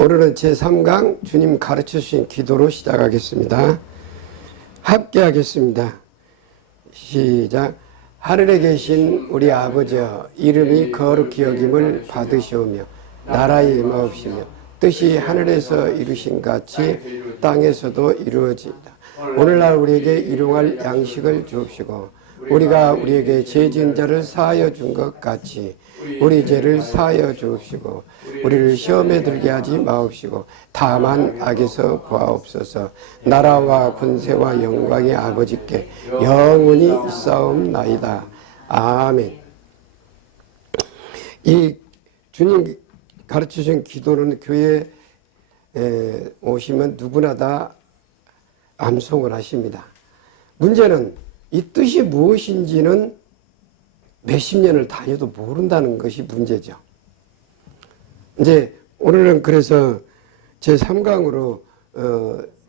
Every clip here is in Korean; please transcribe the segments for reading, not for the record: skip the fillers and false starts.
오늘은 제3강 주님 가르쳐 주신 기도로 시작하겠습니다. 함께 하겠습니다. 시작. 하늘에 계신 우리 아버지여, 이름이 거룩히 여김을 받으시오며 나라의 임하옵시며 뜻이 하늘에서 이루신 같이 땅에서도 이루어지이다. 오늘날 우리에게 일용할 양식을 주옵시고 우리가 우리에게 죄 지은 자를 사하여 준 것 같이 우리 죄를 사하여 주옵시고 우리를 시험에 들게 하지 마옵시고 다만 악에서 구하옵소서. 나라와 권세와 영광이 아버지께 영원히 있사옵나이다. 아멘. 이 주님 가르쳐준 기도는 교회에 오시면 누구나 다 암송을 하십니다. 문제는 이 뜻이 무엇인지는 몇십 년을 다녀도 모른다는 것이 문제죠. 이제 오늘은 그래서 제3강으로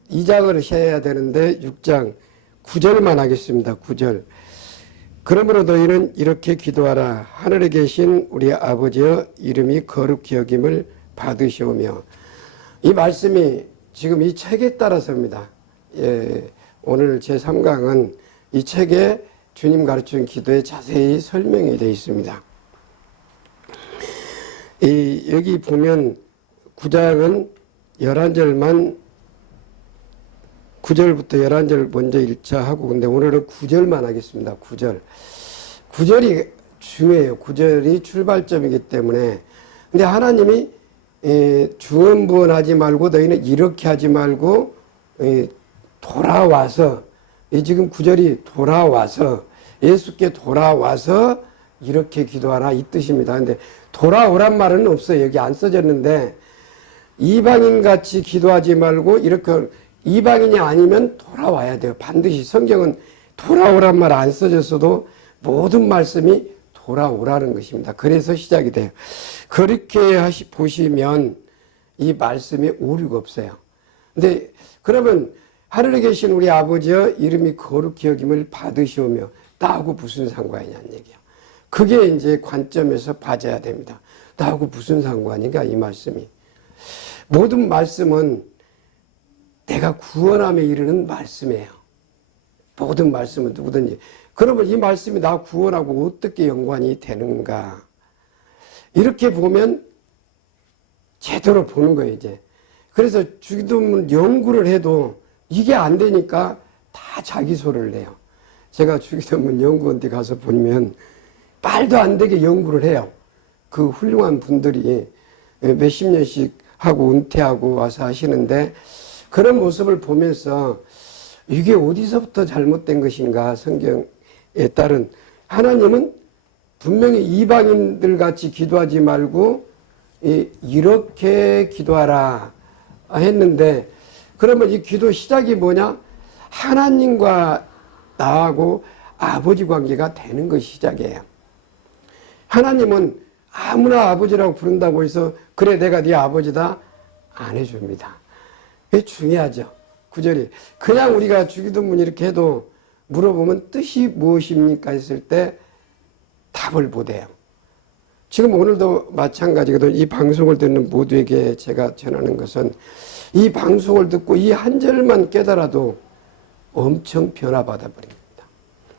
2장을 해야 되는데 6장 9절만 하겠습니다. 9절. 그러므로 너희는 이렇게 기도하라. 하늘에 계신 우리 아버지여, 이름이 거룩히 여김을 받으시오며. 이 말씀이 지금 이 책에 따라서입니다. 오늘 제3강은 이 책에 주님 가르친 기도에 자세히 설명이 되어 있습니다. 여기 보면 9장은 11절만 9절부터 11절 먼저 1차 하고, 근데 오늘은 9절만 하겠습니다. 9절. 9절이 중요해요. 9절이 출발점이기 때문에. 근데 하나님이 주언부언하지 말고 너희는 이렇게 하지 말고 돌아와서, 지금 9절이 돌아와서 예수께 돌아와서 이렇게 기도하라 이 뜻입니다. 근데 돌아오란 말은 없어요. 여기 안 써졌는데 이방인같이 기도하지 말고 이렇게 이방인이 아니면 돌아와야 돼요. 반드시 성경은 돌아오란 말 안 써졌어도 모든 말씀이 돌아오라는 것입니다. 그래서 시작이 돼요. 그렇게 보시면 이 말씀이 오류가 없어요. 근데 그러면 하늘에 계신 우리 아버지여, 이름이 거룩히 여김을 받으시오며 나하고 무슨 상관이냐는 얘기야. 그게 이제 관점에서 봐줘야 됩니다. 나하고 무슨 상관인가 이 말씀이. 모든 말씀은 내가 구원함에 이르는 말씀이에요. 모든 말씀은 누구든지. 그러면 이 말씀이 나 구원하고 어떻게 연관이 되는가. 이렇게 보면 제대로 보는 거예요 이제. 그래서 주기도문 연구를 해도 이게 안 되니까 다 자기 소리를 내요. 제가 주기도문 연구원에 가서 보면 말도 안 되게 연구를 해요. 그 훌륭한 분들이 몇십 년씩 하고 은퇴하고 와서 하시는데 그런 모습을 보면서 이게 어디서부터 잘못된 것인가. 성경에 따른 하나님은 분명히 이방인들 같이 기도하지 말고 이렇게 기도하라 했는데, 그러면 이 기도 시작이 뭐냐? 하나님과 나하고 아버지 관계가 되는 것이 시작이에요. 하나님은 아무나 아버지라고 부른다고 해서 그래 내가 네 아버지다 안 해줍니다. 이게 중요하죠. 9절이 그냥 우리가 주기도문 이렇게 해도 물어보면 뜻이 무엇입니까 했을 때 답을 못해요. 지금 오늘도 마찬가지거든요. 이 방송을 듣는 모두에게 제가 전하는 것은 이 방송을 듣고 이 한 절만 깨달아도 엄청 변화받아 버립니다.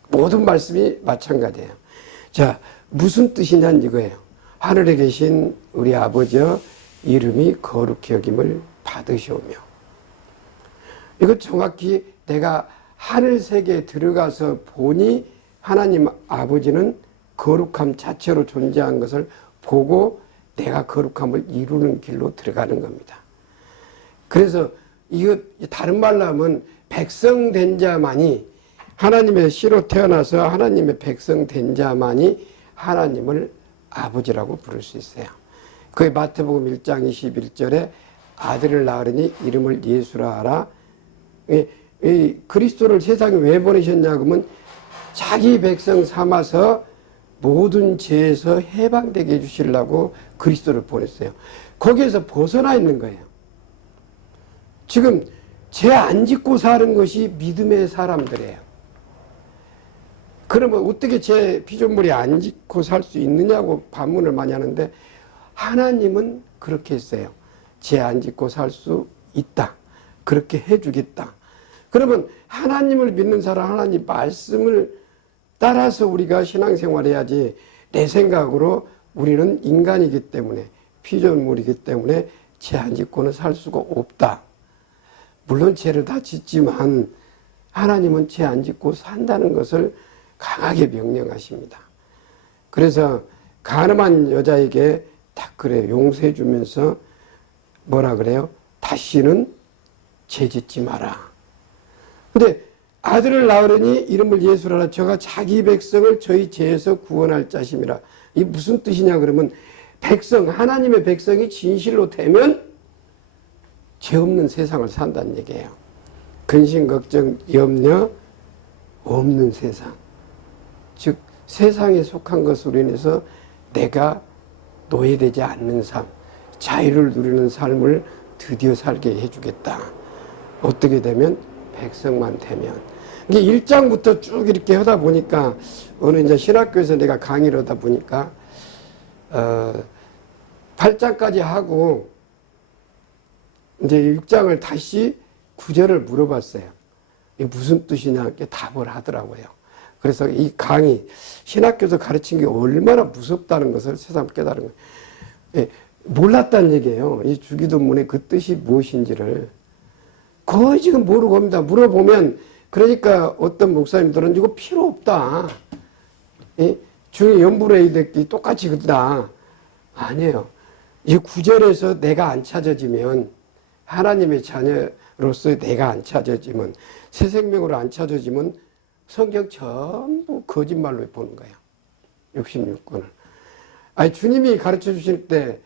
모든 말씀이 마찬가지예요. 자, 무슨 뜻이냐는 이거예요. 하늘에 계신 우리 아버지여, 이름이 거룩히 여김을 받으시오며. 이거 정확히 내가 하늘 세계에 들어가서 보니 하나님 아버지는 거룩함 자체로 존재한 것을 보고 내가 거룩함을 이루는 길로 들어가는 겁니다. 그래서 이거 다른 말로 하면 백성된 자만이, 하나님의 씨로 태어나서 하나님의 백성된 자만이 하나님을 아버지라고 부를 수 있어요. 그 마태복음 1장 21절에 아들을 낳으니 이름을 예수라 하라. 이 그리스도를 세상에 왜 보내셨냐 그러면 자기 백성 삼아서 모든 죄에서 해방되게 해주시려고 그리스도를 보냈어요. 거기에서 벗어나 있는 거예요. 지금 죄 안 짓고 사는 것이 믿음의 사람들이에요. 그러면 어떻게 죄 피조물이 안 짓고 살 수 있느냐고 반문을 많이 하는데 하나님은 그렇게 했어요. 죄 안 짓고 살 수 있다. 그렇게 해주겠다. 그러면 하나님을 믿는 사람, 하나님 말씀을 따라서 우리가 신앙생활 해야지, 내 생각으로 우리는 인간이기 때문에, 피조물이기 때문에 죄 안 짓고는 살 수가 없다. 물론 죄를 다 짓지만 하나님은 죄 안 짓고 산다는 것을 강하게 명령하십니다. 그래서 가늠한 여자에게 딱 그래요. 용서해 주면서 뭐라 그래요? 다시는 죄 짓지 마라. 근데 아들을 낳으려니 이름을 예수라. 저가 자기 백성을 저희 죄에서 구원할 자심이라. 이 무슨 뜻이냐 그러면, 백성, 하나님의 백성이 진실로 되면 죄 없는 세상을 산다는 얘기예요. 근심, 걱정, 염려 없는 세상. 즉 세상에 속한 것으로 인해서 내가 노예되지 않는 삶, 자유를 누리는 삶을 드디어 살게 해주겠다. 어떻게 되면? 백성만 되면. 이게 1장부터 쭉 이렇게 하다 보니까, 어느 이제 신학교에서 내가 강의를 하다 보니까 8장까지 하고 이제 6장을 다시 9절을 물어봤어요. 이게 무슨 뜻이냐 이렇게 답을 하더라고요. 그래서 이 강의, 신학교에서 가르친 게 얼마나 무섭다는 것을 새삼 깨달은 거예요. 예, 몰랐다는 얘기예요. 이 주기도문의 그 뜻이 무엇인지를 거의 지금 모르고 합니다. 물어보면, 그러니까 어떤 목사님들은 이거 필요 없다. 중에 연불해야 됐기 똑같이 그다. 아니에요. 이 9절에서 내가 안 찾아지면, 하나님의 자녀로서 내가 안 찾아지면, 새 생명으로 안 찾아지면 성경 전부 거짓말로 보는 거예요. 66권을. 아니, 주님이 가르쳐 주실 때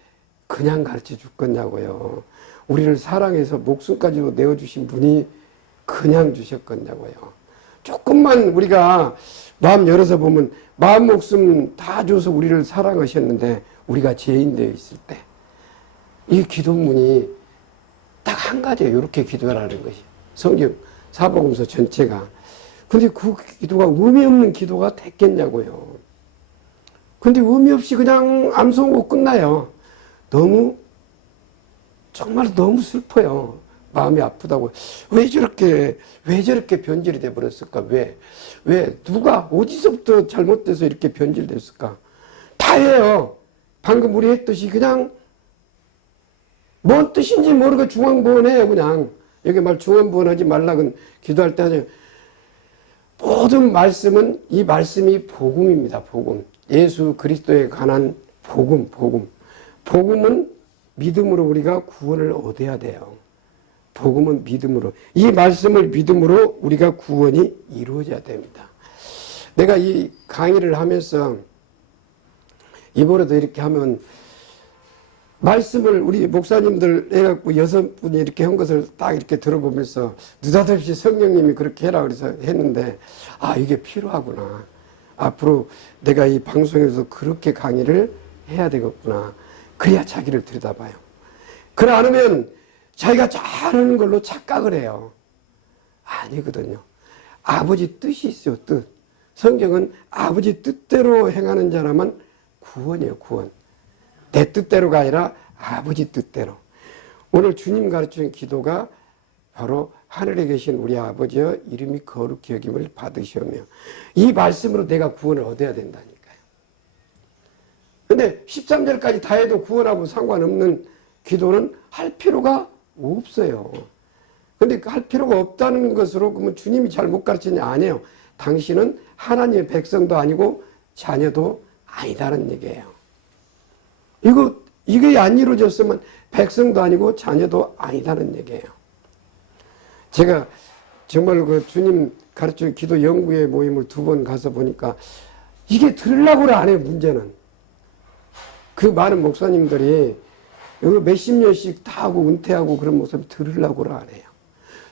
그냥 가르쳐 줄 거냐고요. 우리를 사랑해서 목숨까지도 내어주신 분이 그냥 주셨겠냐고요. 조금만 우리가 마음 열어서 보면, 마음 목숨 다 줘서 우리를 사랑하셨는데, 우리가 죄인 되어 있을 때 이 기도문이 딱 한 가지예요. 이렇게 기도하라는 것이 성경 사복음서 전체가. 근데 그 기도가 의미 없는 기도가 됐겠냐고요. 근데 의미 없이 그냥 암송하고 끝나요. 정말 너무 슬퍼요. 마음이 아프다고. 왜 저렇게 변질이 돼버렸을까? 왜? 누가, 어디서부터 잘못돼서 이렇게 변질됐을까? 다예요. 방금 우리 했듯이 그냥 뭔 뜻인지 모르고 중언부언해요, 그냥. 여기 말 중언부언하지 말라고 기도할 때 하죠. 모든 말씀은, 이 말씀이 복음입니다, 복음. 예수 그리스도에 관한 복음. 복음은 믿음으로 우리가 구원을 얻어야 돼요. 복음은 믿음으로. 이 말씀을 믿음으로 우리가 구원이 이루어져야 됩니다. 내가 이 강의를 하면서 이번에도 이렇게 하면, 말씀을 우리 목사님들 해갖고 6분이 이렇게 한 것을 딱 이렇게 들어보면서 느닷없이 성령님이 그렇게 해라 그래서 했는데, 이게 필요하구나. 앞으로 내가 이 방송에서 그렇게 강의를 해야 되겠구나. 그래야 자기를 들여다봐요. 그래 않으면 자기가 잘하는 걸로 착각을 해요. 아니거든요. 아버지 뜻이 있어요, 뜻. 성경은 아버지 뜻대로 행하는 자라면 구원이에요, 구원. 내 뜻대로가 아니라 아버지 뜻대로. 오늘 주님 가르치는 기도가 바로 하늘에 계신 우리 아버지여 이름이 거룩히 여김을 받으시오며, 이 말씀으로 내가 구원을 얻어야 된다니까요. 근데 13절까지 다 해도 구원하고 상관없는 기도는 할 필요가 없어요. 근데 할 필요가 없다는 것으로 그러면 주님이 잘못 가르치냐? 아니에요. 당신은 하나님의 백성도 아니고 자녀도 아니다는 얘기예요. 이게 안 이루어졌으면 백성도 아니고 자녀도 아니다는 얘기예요. 제가 정말 그 주님 가르치는 기도 연구회 모임을 2번 가서 보니까 이게 들으려고 안 해요, 문제는. 그 많은 목사님들이 몇십 년씩 다 하고 은퇴하고 그런 목사님 들으려고 안 해요.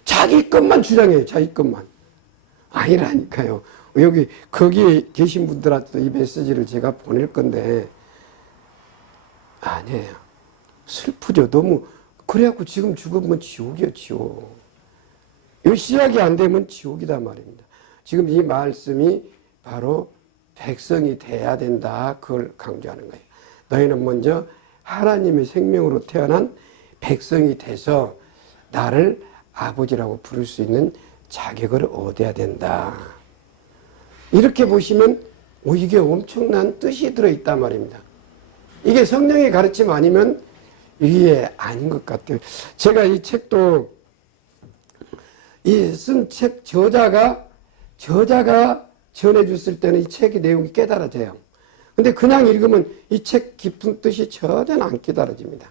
자기 것만 주장해요, 자기 것만. 아니라니까요. 거기에 계신 분들한테 이 메시지를 제가 보낼 건데, 아니에요. 슬프죠. 너무. 그래갖고 지금 죽으면 지옥이요, 지옥. 이 시작이 안 되면 지옥이다 말입니다. 지금 이 말씀이 바로 백성이 돼야 된다. 그걸 강조하는 거예요. 너희는 먼저 하나님의 생명으로 태어난 백성이 돼서 나를 아버지라고 부를 수 있는 자격을 얻어야 된다. 이렇게 보시면 이게 엄청난 뜻이 들어있단 말입니다. 이게 성령의 가르침 아니면 이게 아닌 것 같아요. 제가 이 책도 이 쓴 책 저자가 전해줬을 때는 이 책의 내용이 깨달아져요. 근데 그냥 읽으면 이 책 깊은 뜻이 전혀 안 깨달아집니다.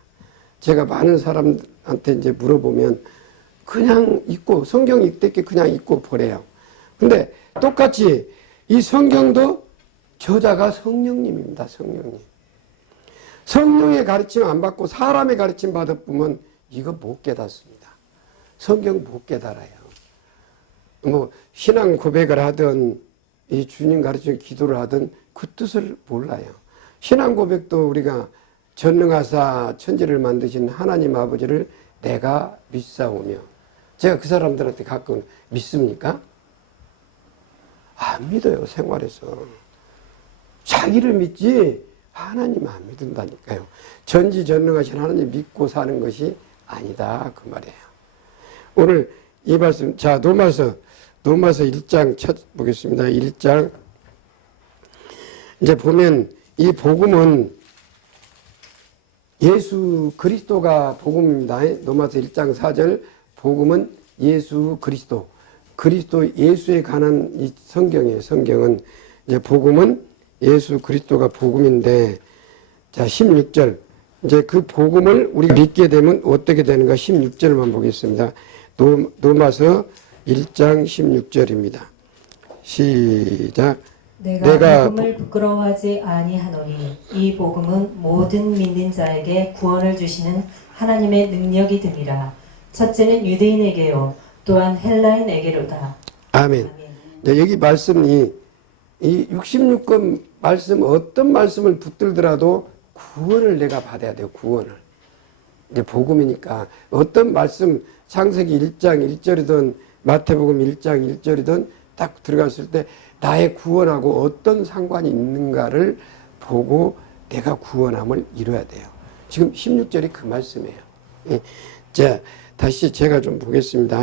제가 많은 사람한테 이제 물어보면 그냥 읽고 성경 읽을 때 그냥 읽고 버려요. 근데 똑같이 이 성경도 저자가 성령님입니다. 성령님. 성령의 가르침 안 받고 사람의 가르침 받아보면 이거 못 깨닫습니다. 성경 못 깨달아요. 뭐 신앙 고백을 하든 이 주님 가르치는 기도를 하든 그 뜻을 몰라요. 신앙 고백도 우리가 전능하사 천지를 만드신 하나님 아버지를 내가 믿사오며, 제가 그 사람들한테 가끔 믿습니까? 안 믿어요. 생활에서. 자기를 믿지 하나님 안 믿는다니까요. 전지전능하신 하나님 믿고 사는 것이 아니다 그 말이에요. 오늘 이 말씀, 자 로마서 1장 찾아보겠습니다. 1장 이제 보면 이 복음은 예수 그리스도가 복음입니다. 로마서 1장 4절 복음은 예수 그리스도 예수에 관한 이 성경이에요. 성경은 이제 복음은 예수 그리스도가 복음인데, 자 16절 이제 그 복음을 우리가 믿게 되면 어떻게 되는가 16절만 보겠습니다. 로마서 1장 16절입니다. 시작. 내가 복음을 부끄러워하지 아니하노니 이 복음은 모든 믿는 자에게 구원을 주시는 하나님의 능력이 됨이라. 첫째는 유대인에게요 또한 헬라인에게로다. 아멘. 네, 여기 말씀이 이 66권 말씀 어떤 말씀을 붙들더라도 구원을 내가 받아야 돼요. 구원을. 이제 복음이니까 어떤 말씀 창세기 1장 1절이든 마태복음 1장 1절이든 딱 들어갔을 때 나의 구원하고 어떤 상관이 있는가를 보고 내가 구원함을 이뤄야 돼요. 지금 16절이 그 말씀이에요. 자, 다시 제가 좀 보겠습니다.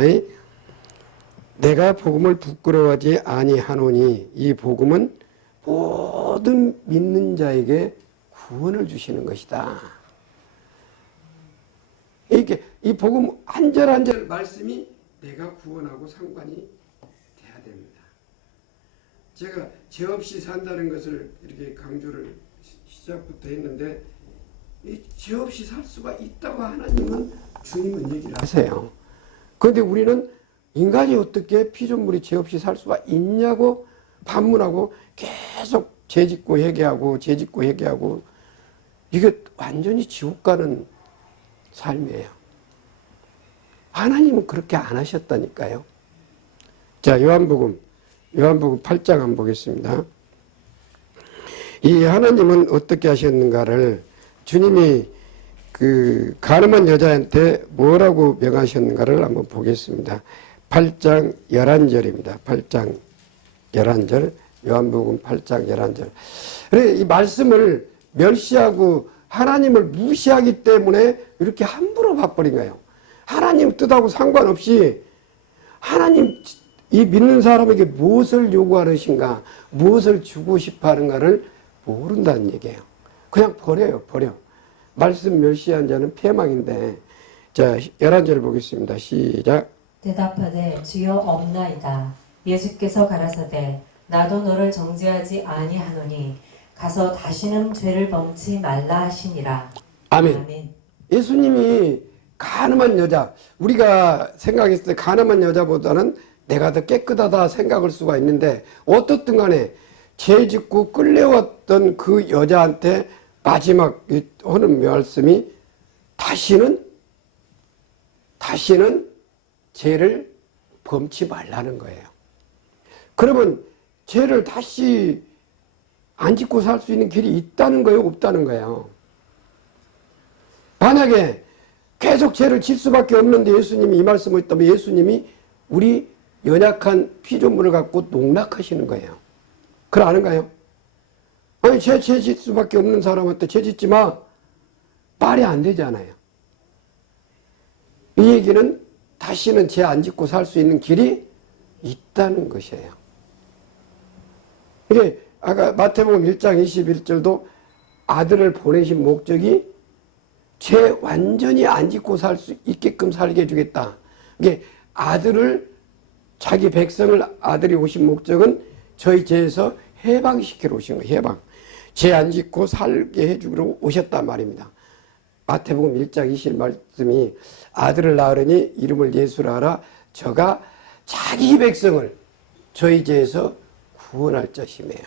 내가 복음을 부끄러워하지 아니하노니 이 복음은 모든 믿는 자에게 구원을 주시는 것이다. 이렇게 이 복음 한 절 한 절 말씀이 내가 구원하고 상관이 돼야 됩니다. 제가 죄 없이 산다는 것을 이렇게 강조를 시작부터 했는데 이 죄 없이 살 수가 있다고 하나님은 주님은 얘기를 하세요. 그런데 우리는 인간이 어떻게 피조물이 죄 없이 살 수가 있냐고 반문하고 계속 죄짓고 회개하고 이게 완전히 지옥 가는 삶이에요. 하나님은 그렇게 안 하셨다니까요. 자, 요한복음 8장 한번 보겠습니다. 이 하나님은 어떻게 하셨는가를 주님이 그 가늠한 여자한테 뭐라고 명하셨는가를 한번 보겠습니다. 8장 11절입니다. 8장 11절, 요한복음 8장 11절. 그래, 이 말씀을 멸시하고 하나님을 무시하기 때문에 이렇게 함부로 봐버린 거예요. 하나님 뜻하고 상관없이 하나님 이 믿는 사람에게 무엇을 요구하는가, 무엇을 주고 싶어 하는가를 모른다는 얘기예요. 그냥 버려요. 말씀 멸시한 자는 패망인데. 자, 11절 보겠습니다. 시작. 대답하되 주여 없나이다. 예수께서 가라사대 나도 너를 정죄하지 아니하노니 가서 다시는 죄를 범치 말라 하시니라. 아멘. 예수님이 가늠한 여자, 우리가 생각했을 때 가늠한 여자보다는 내가 더 깨끗하다 생각할 수가 있는데 어떻든 간에 죄 짓고 끌려왔던 그 여자한테 마지막 하는 말씀이 다시는 죄를 범치 말라는 거예요. 그러면 죄를 다시 안 짓고 살 수 있는 길이 있다는 거예요? 없다는 거예요? 만약에 계속 죄를 질 수밖에 없는데 예수님이 이 말씀을 했다면 예수님이 우리 연약한 피조물을 갖고 농락하시는 거예요. 그걸 아는가요? 아니 죄 질 수밖에 없는 사람한테 죄 짓지 마. 말이 안 되잖아요. 이 얘기는 다시는 죄 안 짓고 살 수 있는 길이 있다는 것이에요. 이게 아까 마태복음 1장 21절도 아들을 보내신 목적이 죄 완전히 안 짓고 살 수 있게끔 살게 해주겠다. 이게 아들을, 자기 백성을, 아들이 오신 목적은 저희 죄에서 해방시키러 오신 거예요. 해방. 죄 안 짓고 살게 해주기로 오셨단 말입니다. 마태복음 1장 20 말씀이 아들을 낳으려니 이름을 예수라 하라. 저가 자기 백성을 저희 죄에서 구원할 자심이에요.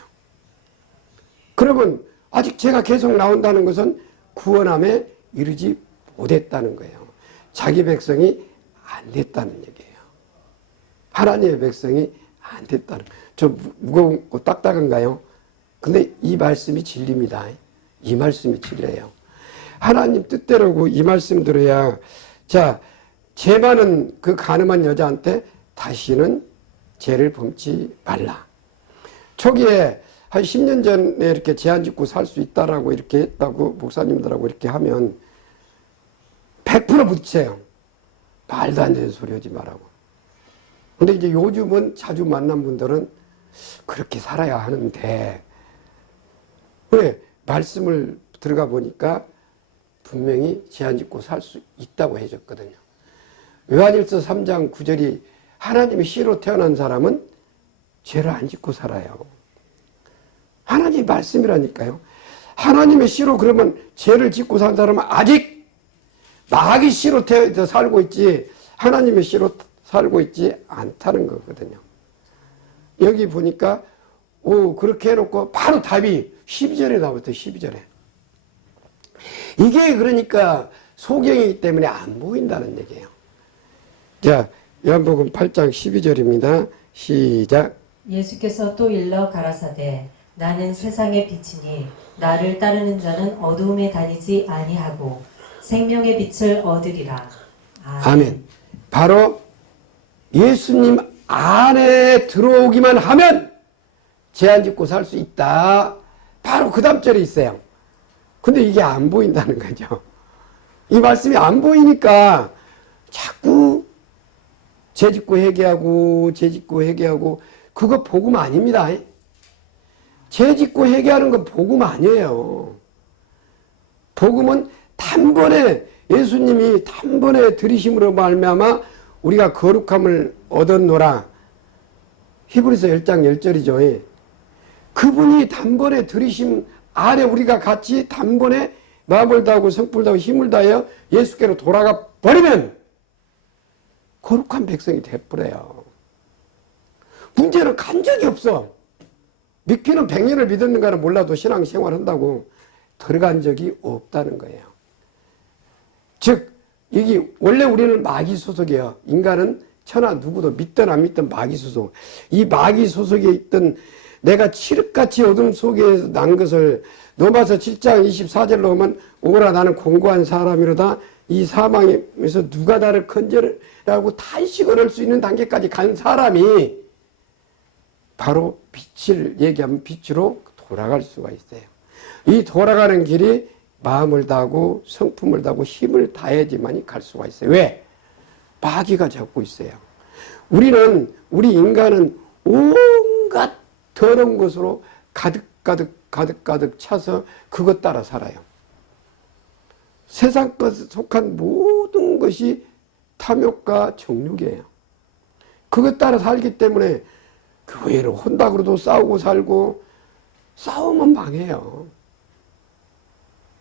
그러면 아직 죄가 계속 나온다는 것은 구원함에 이르지 못했다는 거예요. 자기 백성이 안 됐다는 얘기예요. 하나님의 백성이 안 됐다는 거예요. 좀 무겁고 딱딱한가요? 근데 이 말씀이 진리입니다. 이 말씀이 진리예요. 하나님 뜻대로고 이 말씀 들어야, 자, 죄 많은 그 가늠한 여자한테 다시는 죄를 범치 말라. 초기에 한 10년 전에 이렇게 죄 안 짓고 살 수 있다라고 이렇게 했다고 목사님들하고 이렇게 하면 100% 부딪혀요. 말도 안 되는 소리 하지 말라고. 근데 이제 요즘은 자주 만난 분들은 그렇게 살아야 하는데, 왜? 말씀을 들어가 보니까 분명히 죄 안 짓고 살 수 있다고 해줬거든요. 요한일서 3장 9절이 하나님의 씨로 태어난 사람은 죄를 안 짓고 살아요. 하나님의 말씀이라니까요. 하나님의 씨로 그러면 죄를 짓고 산 사람은 아직 마귀 씨로 태어서 살고 있지 하나님의 씨로 살고 있지 않다는 거거든요. 여기 보니까 그렇게 해놓고 바로 답이 12절에 나왔어요. 12절에. 이게 그러니까 소경이기 때문에 안 보인다는 얘기예요. 자, 요한복음 8장 12절입니다. 시작. 예수께서 또 일러 가라사대 나는 세상의 빛이니 나를 따르는 자는 어두움에 다니지 아니하고 생명의 빛을 얻으리라. 아멘. 바로 예수님 안에 들어오기만 하면 죄 안 짓고 살 수 있다. 바로 그 다음 절에 있어요. 근데 이게 안 보인다는 거죠. 이 말씀이 안 보이니까 자꾸 죄 짓고 회개하고 죄 짓고 회개하고 그거 복음 아닙니다. 죄 짓고 회개하는 건 복음 아니에요. 복음은 단번에 예수님이 단번에 들이심으로 말미암아 우리가 거룩함을 얻었노라. 히브리서 1장 10절이죠. 그분이 단번에 들이심 아래 우리가 같이 단번에 마음을 다하고 성품을 다하고 힘을 다하여 예수께로 돌아가 버리면 거룩한 백성이 돼버려요. 문제는 간 적이 없어. 믿기는 100년을 믿었는가는 몰라도 신앙생활 한다고 들어간 적이 없다는 거예요. 즉 이게 원래 우리는 마귀 소속이에요. 인간은 천하 누구도 믿든 안 믿든 마귀 소속. 이 마귀 소속에 있던 내가 칠흑같이 어둠 속에 난 것을 로마서 7장 24절로 오면 오라 나는 공고한 사람이로다. 이 사망에서 누가 나를 건져라고 탄식 얻을 수 있는 단계까지 간 사람이 바로 빛을 얘기하면 빛으로 돌아갈 수가 있어요. 이 돌아가는 길이 마음을 다하고 성품을 다하고 힘을 다해야지만이 갈 수가 있어요. 왜? 마귀가 잡고 있어요. 우리 인간은 온갖 더러운 것으로 가득 차서 그것 따라 살아요. 세상 것 속한 모든 것이 탐욕과 정욕이에요. 그것 따라 살기 때문에 교회를 혼닥으로도 싸우고 살고 싸우면 망해요.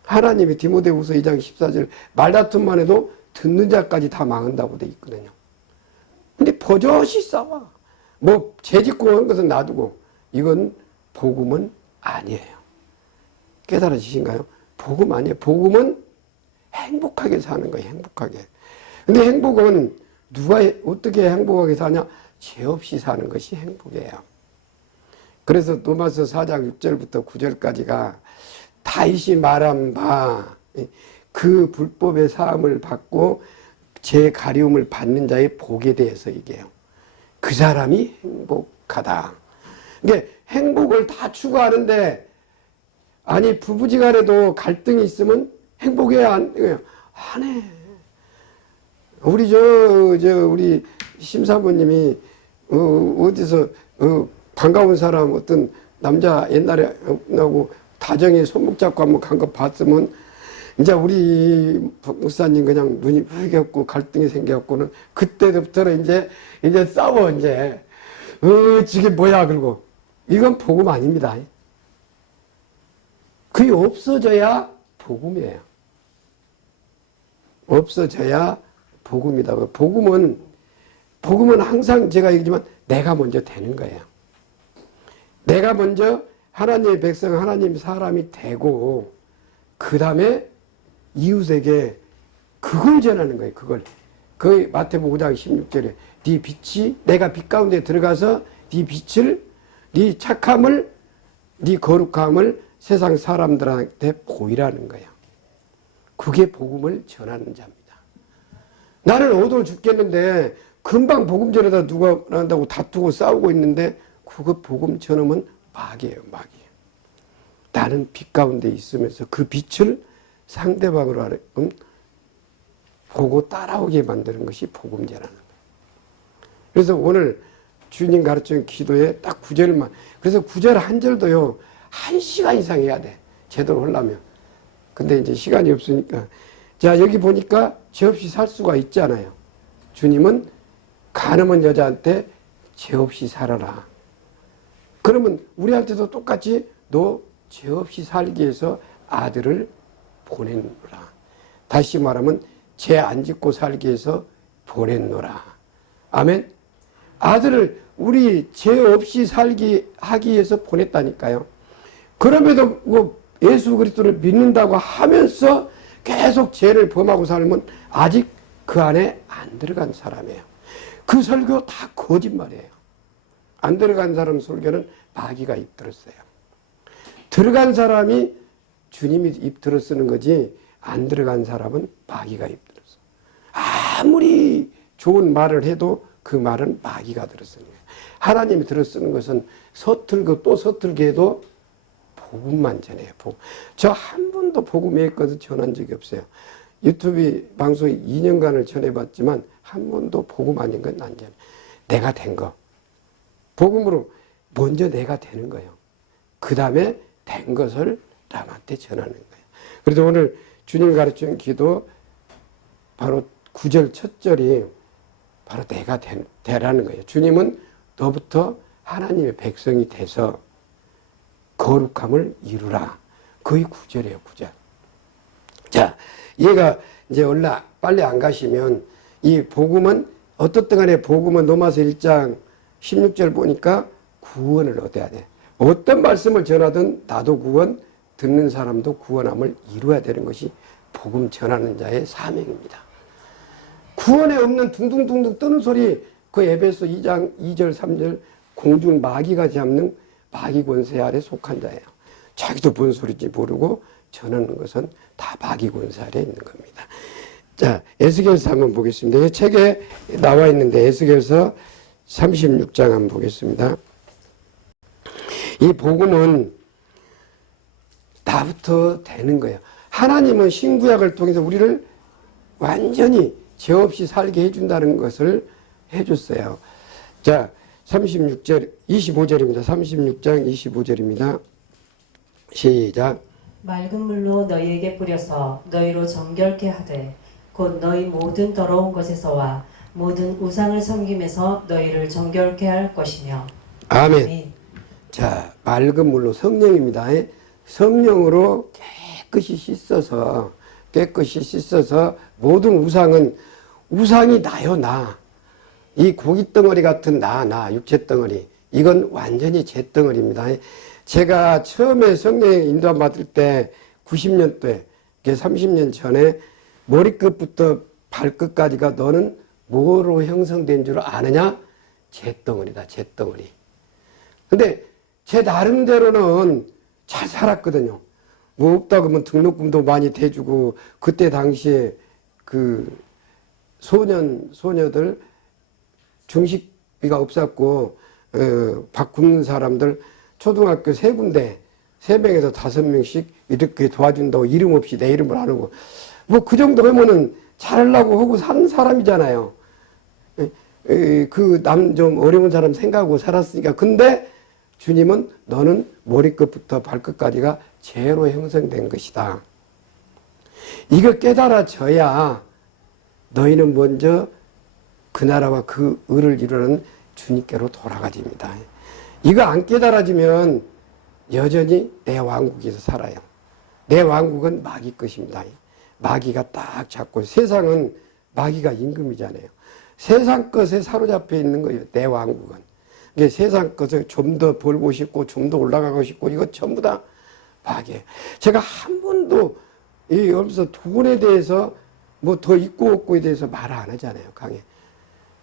하나님이 디모데후서 2장 14절 말다툼만 해도 듣는 자까지 다 망한다고 돼 있거든요. 근데 버젓이 싸워. 뭐 죄짓고 한 것은 놔두고 이건 복음은 아니에요. 깨달아지신가요? 복음 아니에요. 복음은 행복하게 사는 거예요. 행복하게. 근데 행복은 누가 어떻게 행복하게 사냐? 죄 없이 사는 것이 행복이에요. 그래서 로마서 4장 6절부터 9절까지가 다윗이 말한 바 그 불법의 사함을 받고 죄 가리움을 받는 자의 복에 대해서 얘기해요. 그 사람이 행복하다. 그러니까 행복을 다 추구하는데 아니 부부지간에도 갈등이 있으면 행복해야 안 해. 우리 우리 심사부님이 어디서 반가운 사람 어떤 남자 옛날에 나고 다정히 손목 잡고 한번 간 거 봤으면 이제 우리 목사님 그냥 눈이 후겼고 갈등이 생겨갖고는 그때부터는 이제 싸워 이제 저게 뭐야 그러고 이건 복음 아닙니다. 그게 없어져야 복음이에요. 없어져야 복음이다. 복음은 항상 제가 얘기지만 내가 먼저 되는 거예요. 내가 먼저 하나님의 백성, 하나님 사람이 되고 그 다음에 이웃에게 그걸 전하는 거예요. 그걸. 그 마태복음 5장 16절에 네 빛이 내가 빛 가운데 들어가서 네 빛을 네 착함을 네 거룩함을 세상 사람들한테 보이라는 거예요. 그게 복음을 전하는 자입니다. 나는 어두워 죽겠는데 금방 복음 전에다 누가 한다고 다투고 싸우고 있는데 그거 복음 전하면 마귀예요. 마귀예요. 나는 빛 가운데 있으면서 그 빛을 상대방으로 하게끔 보고 따라오게 만드는 것이 복음 전하는 거예요. 그래서 오늘 주님 가르치는 기도에 딱 9절만 그래서 9절 한 절도요 1시간 이상 해야 돼. 제대로 하려면. 근데 이제 시간이 없으니까. 자, 여기 보니까 죄 없이 살 수가 있잖아요. 주님은 가늠한 여자한테 죄 없이 살아라. 그러면 우리한테도 똑같이 너 죄 없이 살기 위해서 아들을 보냈노라. 다시 말하면 죄 안 짓고 살기 위해서 보냈노라. 아멘. 아들을 우리 죄 없이 살기 하기 위해서 보냈다니까요. 그럼에도 뭐 예수 그리스도를 믿는다고 하면서 계속 죄를 범하고 살면 아직 그 안에 안 들어간 사람이에요. 그 설교 다 거짓말이에요. 안 들어간 사람 설교는 마귀가 입들었어요. 들어간 사람이 주님이 입들어 쓰는 거지 안 들어간 사람은 마귀가 입들었어. 아무리 좋은 말을 해도 그 말은 마귀가 들어쓰는 거예요. 하나님이 들어쓰는 것은 서툴고 또 서툴게 해도 복음만 전해요. 저 한 번도 복음 외거든 전한 적이 없어요. 유튜브 방송 2년간을 전해봤지만 한 번도 복음 아닌 건 안 전해. 내가 된 거. 복음으로 먼저 내가 되는 거예요. 그 다음에 된 것을 남한테 전하는 거예요. 그래서 오늘 주님 가르치는 기도 바로 9절 첫 절이 바로 내가 되라는 거예요. 주님은 너부터 하나님의 백성이 돼서 거룩함을 이루라. 거의 9절이에요, 9절. 자, 얘가 이제 빨리 안 가시면 이 복음은 어떻든 간에 복음은 로마서 1장 16절 보니까 구원을 얻어야 돼. 어떤 말씀을 전하든 나도 구원, 듣는 사람도 구원함을 이루어야 되는 것이 복음 전하는 자의 사명입니다. 구원에 없는 둥둥둥둥 뜨는 소리 그 에베소 2장 2절 3절 공중 마귀가 잡는 마귀 권세 아래 속한 자예요. 자기도 뭔 소리인지 모르고 전하는 것은 다 마귀 권세 아래 있는 겁니다. 자, 에스겔서 한번 보겠습니다. 이 책에 나와 있는데 에스겔서 36장 한번 보겠습니다. 이 복음은 나부터 되는 거예요. 하나님은 신구약을 통해서 우리를 완전히 죄 없이 살게 해준다는 것을 해줬어요. 자, 36절, 25절입니다. 36장 25절입니다. 시작. 맑은 물로 너희에게 뿌려서 너희로 정결케 하되 곧 너희 모든 더러운 것에서와 모든 우상을 섬김에서 너희를 정결케 할 것이며. 아멘. 아멘. 자, 맑은 물로 성령입니다. 성령으로 깨끗이 씻어서 모든 우상이 나요, 나. 이 고깃덩어리 같은 육체 덩어리. 이건 완전히 제 덩어리입니다. 제가 처음에 성령 인도함 받을 때 90년대, 30년 전에 머리끝부터 발끝까지가 너는 뭐로 형성된 줄 아느냐? 제 덩어리다, 제 덩어리. 근데 제 나름대로는 잘 살았거든요. 뭐 없다고 하면 등록금도 많이 대주고, 그때 당시에 그 소녀들 중식비가 없었고, 밥 굶는 사람들 초등학교 3군데, 3명에서 5명씩 이렇게 도와준다고 이름 없이 내 이름을 안 하고, 뭐 그 정도 하면은 잘하려고 하고 사는 사람이잖아요. 그 남 좀 어려운 사람 생각하고 살았으니까. 근데 주님은 너는 머리끝부터 발끝까지가 죄로 형성된 것이다. 이거 깨달아져야 너희는 먼저 그 나라와 그 의를 이루는 주님께로 돌아가집니다. 이거 안 깨달아지면 여전히 내 왕국에서 살아요. 내 왕국은 마귀 것입니다. 마귀가 딱 잡고, 세상은 마귀가 임금이잖아요. 세상 것에 사로잡혀 있는 거예요. 내 왕국은. 그러니까 세상 것에 좀 더 벌고 싶고 좀 더 올라가고 싶고 이거 전부 다 마귀예요. 제가 한 번도 여기서 돈에 대해서 뭐 더 있고 없고에 대해서 말을 안 하잖아요. 강해.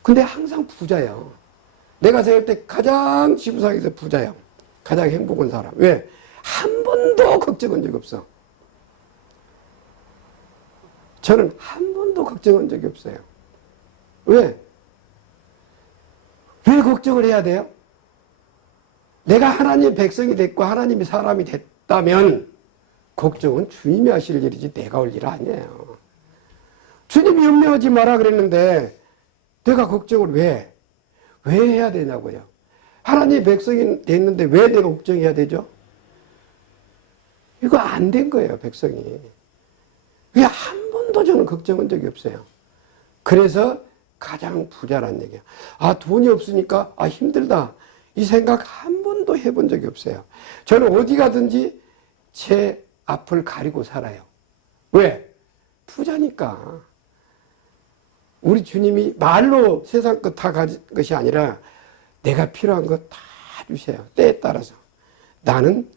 근데 항상 부자예요. 내가 생각할 때 가장 지구상에서 부자예요. 가장 행복한 사람. 왜? 한 번도 걱정한 적 없어. 저는 한 번도 걱정한 적이 없어요. 왜? 왜 걱정을 해야 돼요? 내가 하나님의 백성이 됐고 하나님의 사람이 됐다면 걱정은 주님이 하실 일이지 내가 할 일 아니에요. 주님이 염려하지 마라 그랬는데 내가 걱정을 왜 해야 되냐고요. 하나님의 백성이 됐는데 왜 내가 걱정해야 되죠? 이거 안 된 거예요, 백성이. 왜 한 번도 저는 걱정한 적이 없어요. 그래서 가장 부자란 얘기야. 아, 돈이 없으니까 힘들다. 이 생각 한 번도 해본 적이 없어요. 저는 어디 가든지 제 앞을 가리고 살아요. 왜? 부자니까. 우리 주님이 말로 세상 것 다 가진 것이 아니라 내가 필요한 것 다 주세요. 때에 따라서. 나는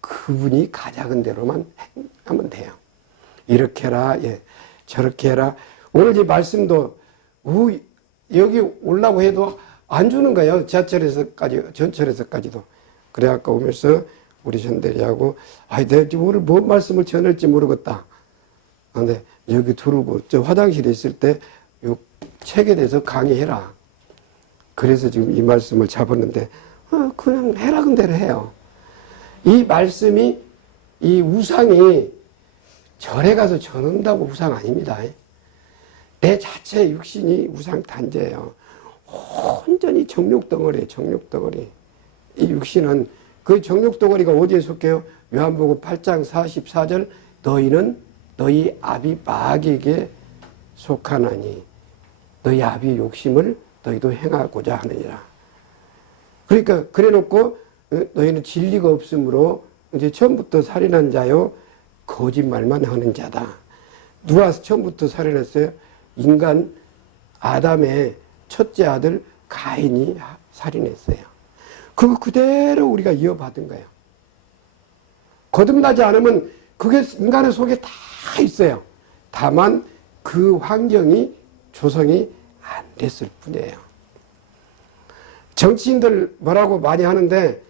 그분이 가작은 대로만 하면 돼요. 이렇게 해라, 저렇게 해라. 오늘 이 말씀도 여기 오려고 해도 안 주는 거예요. 전철에서까지도. 그래 아까 오면서 우리 전대리하고 내가 지금 오늘 뭔 말씀을 전할지 모르겠다. 근데 여기 들어오고 저 화장실에 있을 때 요 책에 대해서 강의해라. 그래서 지금 이 말씀을 잡았는데 그냥 해라는 대로 해요. 이 말씀이, 이 우상이 절에 가서 전한다고 우상 아닙니다. 내 자체 육신이 우상 단죄예요. 온전히 정욕덩어리예요. 정욕덩어리. 이 육신은 그 정욕덩어리가 어디에 속해요? 요한복음 8장 44절 너희는 너희 아비 마귀에게 속하나니 너희 아비의 욕심을 너희도 행하고자 하느니라. 그러니까 그래놓고 너희는 진리가 없으므로 이제 처음부터 살인한 자요 거짓말만 하는 자다. 누가 처음부터 살인했어요? 인간 아담의 첫째 아들 가인이 살인했어요. 그거 그대로 우리가 이어받은 거예요. 거듭나지 않으면 그게 인간의 속에 다 있어요. 다만 그 환경이 조성이 안 됐을 뿐이에요. 정치인들 뭐라고 많이 하는데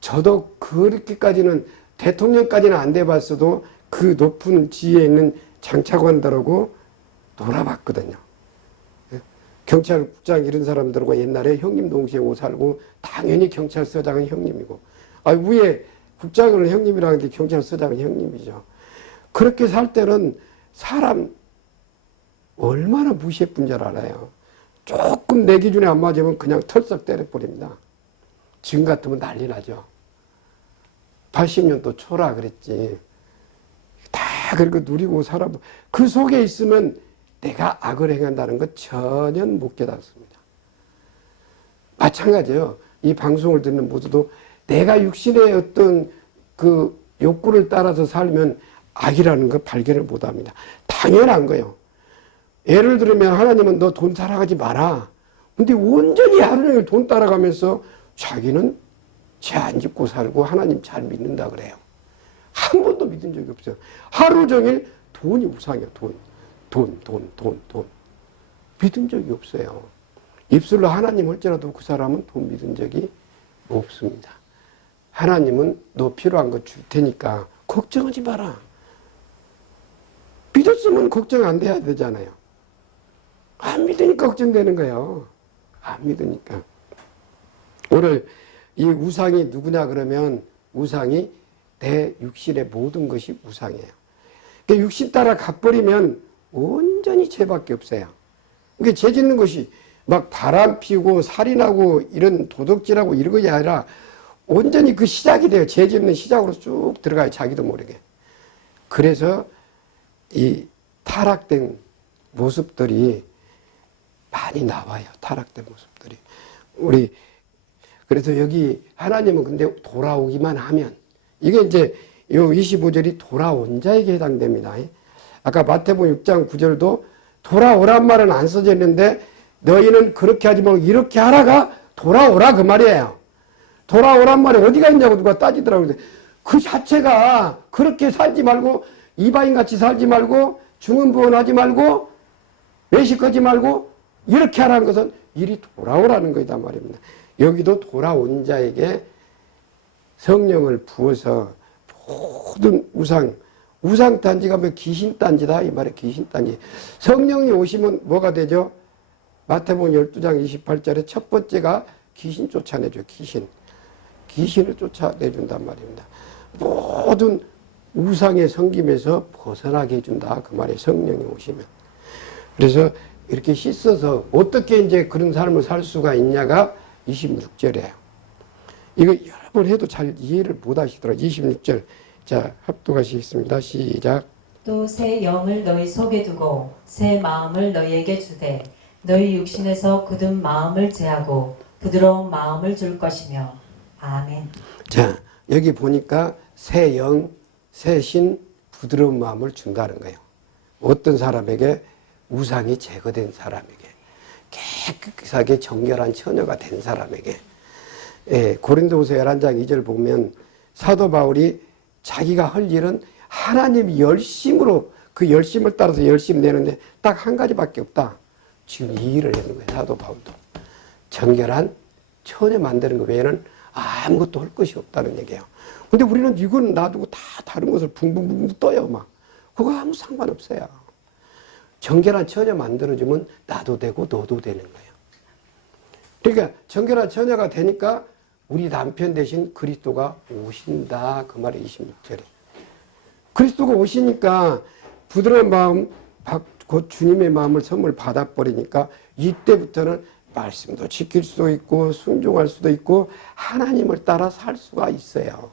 저도 그렇게까지는 대통령까지는 안 돼봤어도 그 높은 지위에 있는 장차관들하고 놀아봤거든요. 경찰국장 이런 사람들과 옛날에 형님 동생하고 살고 당연히 경찰서장은 형님이고 위에 국장은 형님이라 하는데 경찰서장은 형님이죠. 그렇게 살 때는 사람 얼마나 무시했던 줄 알아요. 조금 내 기준에 안 맞으면 그냥 털썩 때려버립니다. 지금 같으면 난리 나죠. 80년도 초라 그랬지. 다 그렇게 누리고 살아보. 그 속에 있으면 내가 악을 행한다는 것 전혀 못 깨닫습니다. 마찬가지예요. 이 방송을 듣는 모두도 내가 육신의 어떤 그 욕구를 따라서 살면 악이라는 거 발견을 못 합니다. 당연한 거예요. 예를 들면 하나님은 너 돈 따라가지 마라. 근데 온전히 하루 종일 돈 따라가면서 자기는 죄 안 짓고 살고 하나님 잘 믿는다 그래요. 한 번도 믿은 적이 없어요. 하루 종일 돈이 우상이에요. 돈. 믿은 적이 없어요. 입술로 하나님 할지라도 그 사람은 돈 믿은 적이 없습니다. 하나님은 너 필요한 거 줄 테니까 걱정하지 마라. 믿었으면 걱정 안 돼야 되잖아요. 안 믿으니까 걱정되는 거예요. 안 믿으니까. 오늘 이 우상이 누구냐 그러면 우상이 내 육신의 모든 것이 우상이에요. 그러니까 육신 따라 가버리면 온전히 죄밖에 없어요. 그러니까 죄 짓는 것이 막 바람 피우고 살인하고 이런 도둑질하고 이런 것이 아니라 온전히 그 시작이 돼요. 죄 짓는 시작으로 쭉 들어가요. 자기도 모르게. 그래서 이 타락된 모습들이 많이 나와요. 타락된 모습들이. 그래서 여기 하나님은 근데 돌아오기만 하면, 이게 이제 요 25절이 돌아온 자에게 해당됩니다. 아까 마태복음 6장 9절도 돌아오란 말은 안 써져 있는데 너희는 그렇게 하지 말고 이렇게 하라가 돌아오라 그 말이에요. 돌아오란 말이 어디가 있냐고 누가 따지더라고요. 그 자체가 그렇게 살지 말고 이방인같이 살지 말고 중언부언하지 말고 외식하지 말고 이렇게 하라는 것은 이리 돌아오라는 거이다 말입니다. 여기도 돌아온 자에게 성령을 부어서 모든 우상단지가 뭐 귀신단지다 이 말이에요. 귀신단지. 성령이 오시면 뭐가 되죠? 마태복음 12장 28절에 첫 번째가 귀신 쫓아내죠. 귀신을 쫓아내준단 말입니다. 모든 우상의 섬김에서 벗어나게 해준다 그 말이에요. 성령이 오시면. 그래서 이렇게 씻어서 어떻게 이제 그런 삶을 살 수가 있냐가 26절이에요. 이거 여러 번 해도 잘 이해를 못 하시더라고요. 26절. 자, 합독하시겠습니다. 시작. 또 새 영을 너희 속에 두고 새 마음을 너희에게 주되 너희 육신에서 굳은 마음을 제하고 부드러운 마음을 줄 것이며. 아멘. 자, 여기 보니까 새 영, 새 신, 부드러운 마음을 준다는 거예요. 어떤 사람에게? 우상이 제거된 사람에게, 깨끗하게 정결한 처녀가 된 사람에게. 예, 고린도후서 11장 2절 보면 사도 바울이 자기가 할 일은 하나님 열심으로 그 열심을 따라서 열심 내는데 딱 한 가지밖에 없다. 지금 이 일을 하는 거예요. 사도 바울도. 정결한 처녀 만드는 것 외에는 아무것도 할 것이 없다는 얘기예요. 근데 우리는 이건 놔두고 다 다른 것을 붕붕붕 떠요. 막. 그거 아무 상관없어요. 정결한 처녀 만들어주면 나도 되고 너도 되는 거예요. 그러니까 정결한 처녀가 되니까 우리 남편 대신 그리스도가 오신다 그 말이 26절에. 그리스도가 오시니까 부드러운 마음, 곧 주님의 마음을 선물 받아버리니까 이때부터는 말씀도 지킬 수도 있고 순종할 수도 있고 하나님을 따라 살 수가 있어요.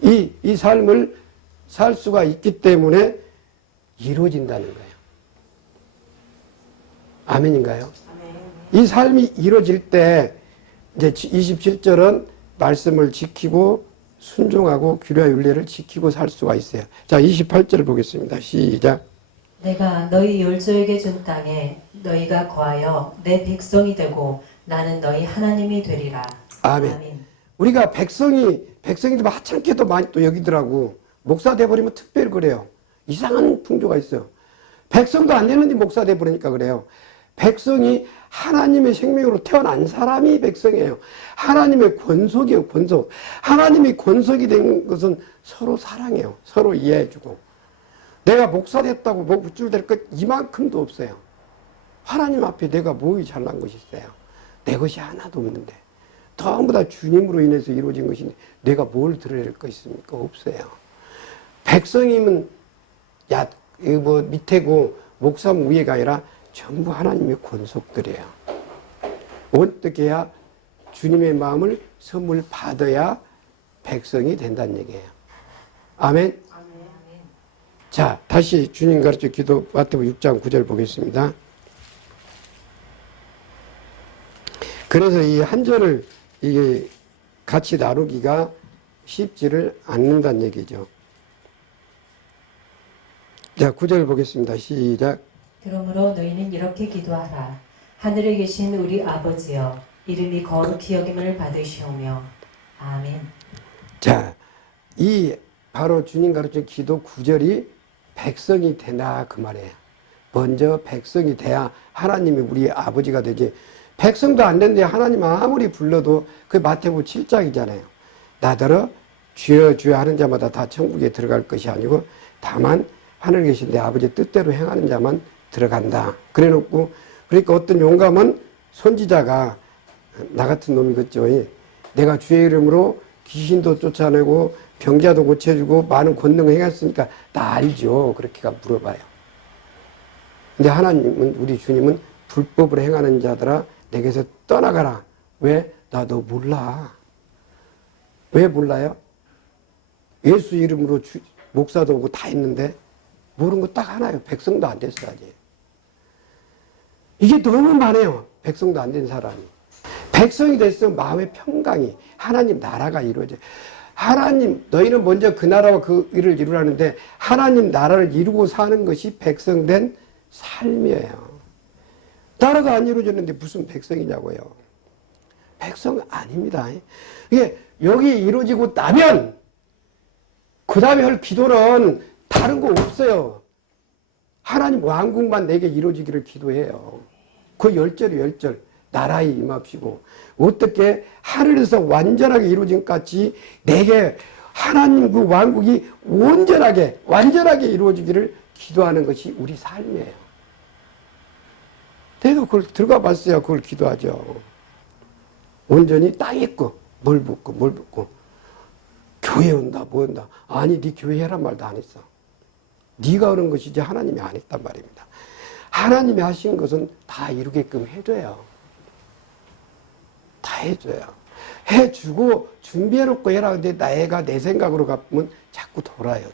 이 삶을 살 수가 있기 때문에 이루어진다는 거예요. 아멘인가요? 이 삶이 이루어질 때 이제 27절은 말씀을 지키고 순종하고 규례와 율례를 지키고 살 수가 있어요. 자, 28절을 보겠습니다. 시작. 내가 너희 열조에게 준 땅에 너희가 거하여 내 백성이 되고 나는 너희 하나님이 되리라. 아멘. 아멘. 우리가 백성이들 하찮게도 많이 또 여기더라고. 목사 돼버리면 특별히 그래요. 이상한 풍조가 있어요. 백성도 안 되는데 목사 돼버리니까 그래요. 백성이 하나님의 생명으로 태어난 사람이 백성이에요. 하나님의 권속이에요. 권속. 하나님이 권속이 된 것은 서로 사랑해요. 서로 이해해주고. 내가 목사 됐다고 뭐 우쭐댈 것 이만큼도 없어요. 하나님 앞에 내가 뭐이 잘난 것이 있어요. 내 것이 하나도 없는데 전부 다 주님으로 인해서 이루어진 것인데 내가 뭘 드려야 될 것 있습니까? 없어요. 백성이면 밑에고 목사면 위에가 아니라 전부 하나님의 권속들이에요. 어떻게 해야 주님의 마음을 선물 받아야 백성이 된다는 얘기예요. 아멘. 자, 다시 주님 가르쳐 기도 마태복음 6장 9절 보겠습니다. 그래서 이 한 절을 이게 같이 나누기가 쉽지를 않는다는 얘기죠. 자, 9절 보겠습니다. 시작. 그러므로 너희는 이렇게 기도하라. 하늘에 계신 우리 아버지여, 이름이 거룩히 여김을 받으시오며. 아멘. 자, 이 바로 주님 가르친 기도 9절이 백성이 되나 그 말이에요. 먼저 백성이 돼야 하나님이 우리 아버지가 되지. 백성도 안 되는데 하나님 아무리 불러도 그 마태복음 7장이잖아요. 나더러 주여 주여 하는 자마다 다 천국에 들어갈 것이 아니고 다만 하늘에 계신 내 아버지 뜻대로 행하는 자만 들어간다. 그래놓고 그러니까 어떤 용감한 선지자가 나 같은 놈이겠죠. 내가 주의 이름으로 귀신도 쫓아내고 병자도 고쳐주고 많은 권능을 행했으니까 나 알죠. 그렇게가 물어봐요. 근데 하나님은, 우리 주님은 불법을 행하는 자들아 내게서 떠나가라. 왜? 나 너 몰라. 왜 몰라요? 예수 이름으로 목사도 오고 다 했는데 모르는 거 딱 하나예요. 백성도 안 됐어야지. 이게 너무 많아요. 백성도 안 된 사람이. 백성이 됐으면 마음의 평강이, 하나님 나라가 이루어져요. 하나님, 너희는 먼저 그 나라와 그 일을 이루라는데 하나님 나라를 이루고 사는 것이 백성된 삶이에요. 나라가 안 이루어졌는데 무슨 백성이냐고요. 백성 아닙니다. 이게 여기 이루어지고 나면 그 다음에 할 기도는 다른 거 없어요. 하나님 왕국만 내게 이루어지기를 기도해요. 그 열절이 열절. 나라에 임합시고 어떻게 하늘에서 완전하게 이루어진 것 같이 내게 하나님 그 왕국이 완전하게 이루어지기를 기도하는 것이 우리 삶이에요. 내가 그걸 들어가 봤어야 그걸 기도하죠. 온전히 땅에 있고 뭘 붓고 교회 온다 뭐 온다. 아니 네 교회 해란 말도 안 했어. 네가 하는 것이지 하나님이 안 했단 말입니다. 하나님이 하신 것은 다 이루게끔 해줘요. 다 해줘요. 해주고 준비해놓고 해라. 근데 내가 내 생각으로 가면 자꾸 돌아요.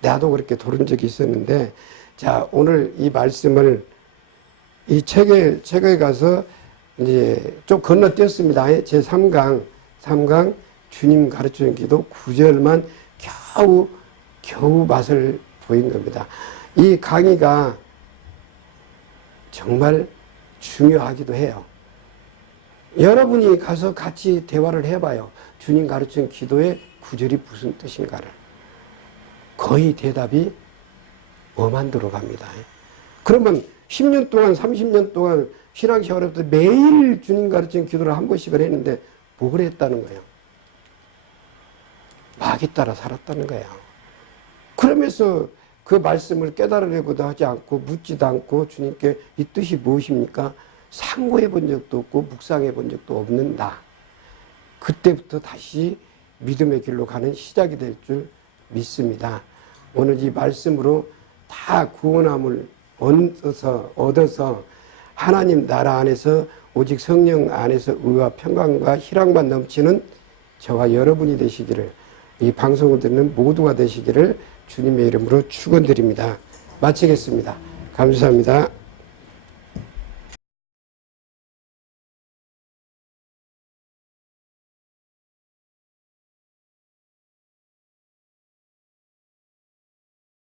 나도 그렇게 돌은 적이 있었는데, 자, 오늘 이 말씀을 이 책에 가서 이제 좀 건너뛰었습니다. 제 3강 주님 가르치는 기도 9절만 겨우 맛을 보인 겁니다. 이 강의가 정말 중요하기도 해요. 여러분이 가서 같이 대화를 해봐요. 주님 가르친 기도의 구절이 무슨 뜻인가를. 거의 대답이 뭐만 들어갑니다. 그러면 10년 동안 30년 동안 신앙생활에서 매일 주님 가르친 기도를 한 번씩을 했는데 뭘 했다는 거예요? 마귀 따라 살았다는 거예요. 그러면서 그 말씀을 깨달으려고도 하지 않고 묻지도 않고 주님께 이 뜻이 무엇입니까? 상고해 본 적도 없고 묵상해 본 적도 없는 나. 그때부터 다시 믿음의 길로 가는 시작이 될 줄 믿습니다. 오늘 이 말씀으로 다 구원함을 얻어서 하나님 나라 안에서 오직 성령 안에서 의와 평강과 희락만 넘치는 저와 여러분이 되시기를, 이 방송을 듣는 모두가 되시기를 주님의 이름으로 축원드립니다. 마치겠습니다. 감사합니다.